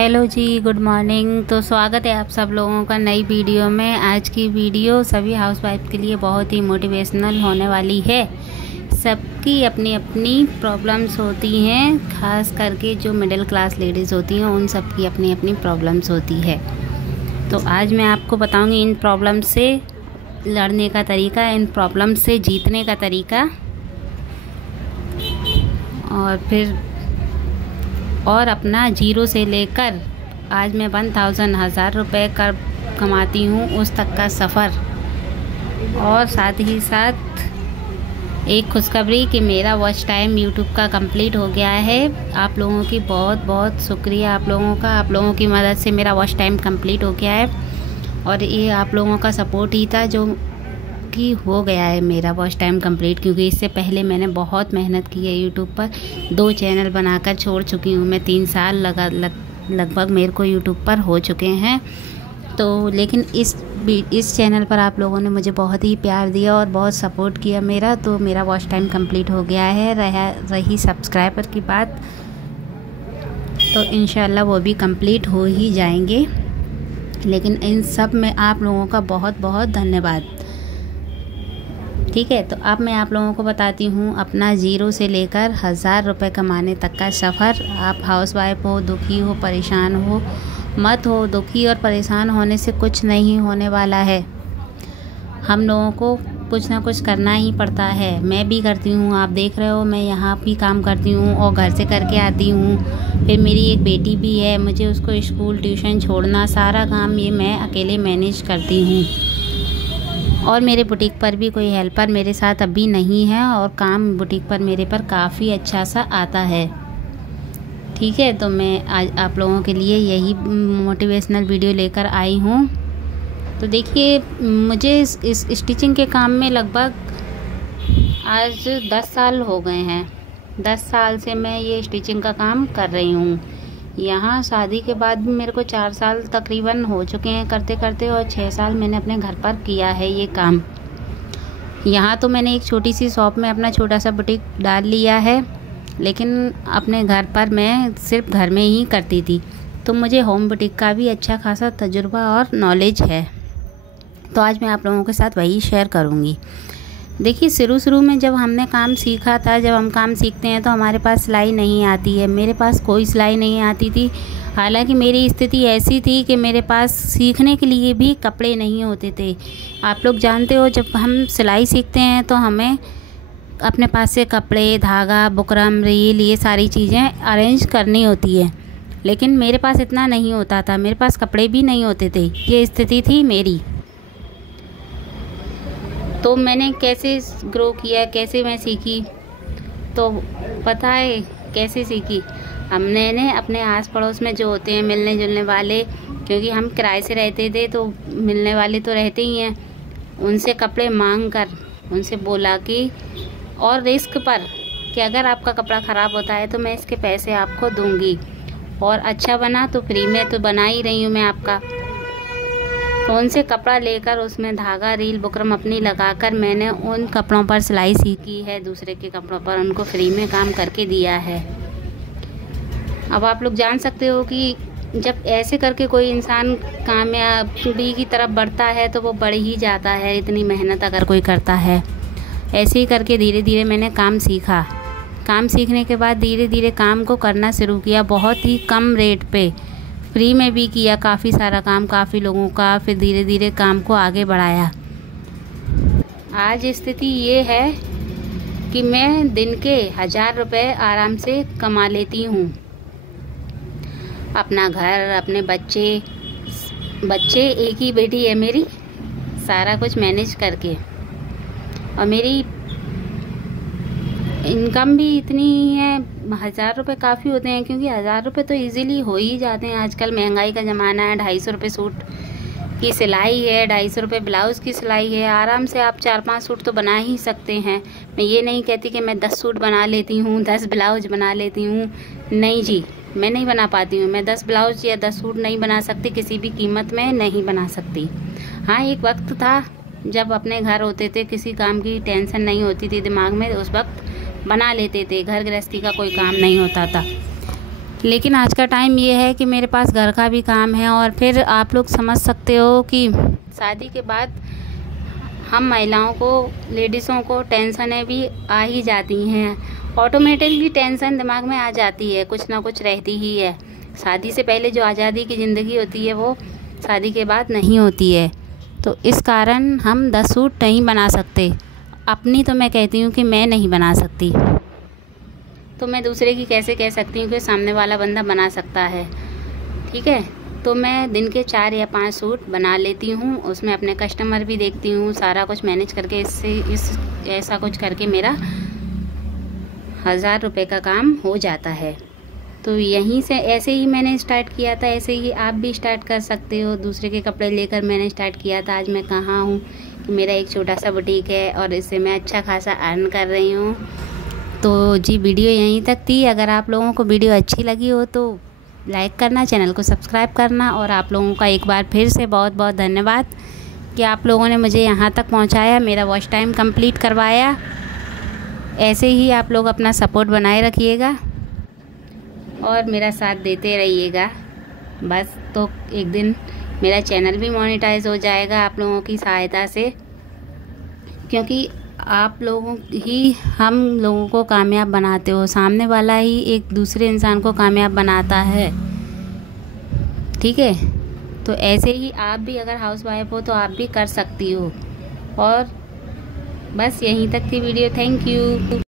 Hello जी, good morning. तो स्वागत है आप सब लोगों का नई वीडियो में। आज की वीडियो सभी हाउसवाइफ के लिए बहुत ही मोटिवेशनल होने वाली है। सबकी अपनी अपनी प्रॉब्लम्स होती हैं, खास करके जो मिडिल क्लास लेडीज़ होती हैं उन सब की अपनी अपनी प्रॉब्लम्स होती है। तो आज मैं आपको बताऊंगी इन प्रॉब्लम्स से लड़ने का तरीका, इन प्रॉब्लम्स से जीतने का तरीका, और अपना जीरो से लेकर आज मैं 1000 रुपये कमाती हूँ उस तक का सफ़र। और साथ ही साथ एक खुशखबरी कि मेरा वॉच टाइम यूट्यूब का कंप्लीट हो गया है। आप लोगों की बहुत बहुत शुक्रिया। आप लोगों की मदद से मेरा वॉच टाइम कंप्लीट हो गया है और ये आप लोगों का सपोर्ट ही था जो कि हो गया है मेरा वॉच टाइम कंप्लीट। क्योंकि इससे पहले मैंने बहुत मेहनत की है यूट्यूब पर, 2 चैनल बनाकर छोड़ चुकी हूँ मैं। 3 साल लगभग मेरे को यूट्यूब पर हो चुके हैं। तो लेकिन इस चैनल पर आप लोगों ने मुझे बहुत ही प्यार दिया और बहुत सपोर्ट किया मेरा, तो मेरा वॉच टाइम कंप्लीट हो गया है। रही सब्सक्राइबर की बात, तो इंशाल्लाह वो भी कंप्लीट हो ही जाएंगे। लेकिन इन सब में आप लोगों का बहुत बहुत धन्यवाद। ठीक है, तो अब मैं आप लोगों को बताती हूँ अपना जीरो से लेकर 1000 रुपये कमाने तक का सफ़र। आप हाउसवाइफ हो, दुखी हो, परेशान हो, मत हो। दुखी और परेशान होने से कुछ नहीं होने वाला है। हम लोगों को कुछ ना कुछ करना ही पड़ता है। मैं भी करती हूँ, आप देख रहे हो, मैं यहाँ भी काम करती हूँ और घर से करके आती हूँ। फिर मेरी एक बेटी भी है, मुझे उसको स्कूल ट्यूशन छोड़ना, सारा काम ये मैं अकेले मैनेज करती हूँ। और मेरे बुटीक पर भी कोई हेल्पर मेरे साथ अभी नहीं है और काम बुटीक पर मेरे पर काफ़ी अच्छा सा आता है। ठीक है, तो मैं आज आप लोगों के लिए यही मोटिवेशनल वीडियो लेकर आई हूँ। तो देखिए, मुझे इस स्टिचिंग के काम में लगभग आज 10 साल हो गए हैं। 10 साल से मैं ये स्टिचिंग का काम कर रही हूँ। यहाँ शादी के बाद भी मेरे को 4 साल तकरीबन हो चुके हैं करते करते, और 6 साल मैंने अपने घर पर किया है ये काम। यहाँ तो मैंने एक छोटी सी शॉप में अपना छोटा सा बुटीक डाल लिया है, लेकिन अपने घर पर मैं सिर्फ घर में ही करती थी। तो मुझे होम बुटीक का भी अच्छा खासा तजुर्बा और नॉलेज है। तो आज मैं आप लोगों के साथ वही शेयर करूँगी। देखिए, शुरू में जब हमने काम सीखा था, जब हम काम सीखते हैं तो हमारे पास सिलाई नहीं आती है। मेरे पास कोई सिलाई नहीं आती थी। हालांकि मेरी स्थिति ऐसी थी कि मेरे पास सीखने के लिए भी कपड़े नहीं होते थे। आप लोग जानते हो, जब हम सिलाई सीखते हैं तो हमें अपने पास से कपड़े, धागा, बुकरम, रील, ये सारी चीज़ें अरेंज करनी होती है। लेकिन मेरे पास इतना नहीं होता था, मेरे पास कपड़े भी नहीं होते थे। ये स्थिति थी मेरी। तो मैंने कैसे ग्रो किया, कैसे मैं सीखी, तो पता है कैसे सीखी? हमने अपने आस पड़ोस में जो होते हैं मिलने जुलने वाले, क्योंकि हम किराए से रहते थे तो मिलने वाले तो रहते ही हैं, उनसे कपड़े मांग कर उनसे बोला कि और रिस्क पर कि अगर आपका कपड़ा ख़राब होता है तो मैं इसके पैसे आपको दूंगी, और अच्छा बना तो फ्री में तो बना ही रही हूँ मैं आपका। तो उनसे कपड़ा लेकर उसमें धागा, रील, बुकरम अपनी लगाकर मैंने उन कपड़ों पर सिलाई सीखी है। दूसरे के कपड़ों पर उनको फ्री में काम करके दिया है। अब आप लोग जान सकते हो कि जब ऐसे करके कोई इंसान कामयाबी की तरफ बढ़ता है तो वो बढ़ ही जाता है, इतनी मेहनत अगर कोई करता है। ऐसे ही करके धीरे धीरे मैंने काम सीखा। काम सीखने के बाद धीरे धीरे काम को करना शुरू किया, बहुत ही कम रेट पे, फ्री में भी किया काफ़ी सारा काम, काफ़ी लोगों का। फिर धीरे धीरे काम को आगे बढ़ाया। आज स्थिति ये है कि मैं दिन के 1000 रुपये आराम से कमा लेती हूँ। अपना घर, अपने बच्चे, एक ही बेटी है मेरी, सारा कुछ मैनेज करके। और मेरी इनकम भी इतनी है, 1000 रुपये काफ़ी होते हैं, क्योंकि 1000 रुपये तो इजीली हो ही जाते हैं। आजकल महंगाई का ज़माना है। 250 रुपये सूट की सिलाई है, 250 रुपये ब्लाउज़ की सिलाई है। आराम से आप 4-5 सूट तो बना ही सकते हैं। मैं ये नहीं कहती कि मैं 10 सूट बना लेती हूँ, 10 ब्लाउज बना लेती हूँ। नहीं जी, मैं नहीं बना पाती हूँ। मैं 10 ब्लाउज या 10 सूट नहीं बना सकती, किसी भी कीमत में नहीं बना सकती। हाँ, एक वक्त था जब अपने घर होते थे, किसी काम की टेंशन नहीं होती थी दिमाग में, उस वक्त बना लेते थे। घर गृहस्थी का कोई काम नहीं होता था। लेकिन आज का टाइम ये है कि मेरे पास घर का भी काम है, और फिर आप लोग समझ सकते हो कि शादी के बाद हम महिलाओं को, लेडीज़ों को टेंशनें भी आ ही जाती हैं। ऑटोमेटिकली टेंशन दिमाग में आ जाती है, कुछ ना कुछ रहती ही है। शादी से पहले जो आज़ादी की ज़िंदगी होती है वो शादी के बाद नहीं होती है। तो इस कारण हम 10 सूट नहीं बना सकते। अपनी तो मैं कहती हूँ कि मैं नहीं बना सकती, तो मैं दूसरे की कैसे कह सकती हूँ कि सामने वाला बंदा बना सकता है। ठीक है, तो मैं दिन के 4 या 5 सूट बना लेती हूँ। उसमें अपने कस्टमर भी देखती हूँ, सारा कुछ मैनेज करके ऐसा कुछ करके मेरा 1000 रुपये का काम हो जाता है। तो यहीं से ऐसे ही मैंने स्टार्ट किया था, ऐसे ही आप भी स्टार्ट कर सकते हो। दूसरे के कपड़े लेकर मैंने स्टार्ट किया था। आज मैं कहाँ हूँ कि मेरा एक छोटा सा बुटीक है और इससे मैं अच्छा खासा अर्न कर रही हूँ। तो जी, वीडियो यहीं तक थी। अगर आप लोगों को वीडियो अच्छी लगी हो तो लाइक करना, चैनल को सब्सक्राइब करना, और आप लोगों का एक बार फिर से बहुत बहुत धन्यवाद कि आप लोगों ने मुझे यहाँ तक पहुँचाया, मेरा वॉच टाइम कंप्लीट करवाया। ऐसे ही आप लोग अपना सपोर्ट बनाए रखिएगा और मेरा साथ देते रहिएगा। बस तो एक दिन मेरा चैनल भी मोनेटाइज हो जाएगा आप लोगों की सहायता से, क्योंकि आप लोगों ही हम लोगों को कामयाब बनाते हो। सामने वाला ही एक दूसरे इंसान को कामयाब बनाता है। ठीक है, तो ऐसे ही आप भी अगर हाउसवाइफ हो तो आप भी कर सकती हो। और बस यहीं तक थी वीडियो। Thank you.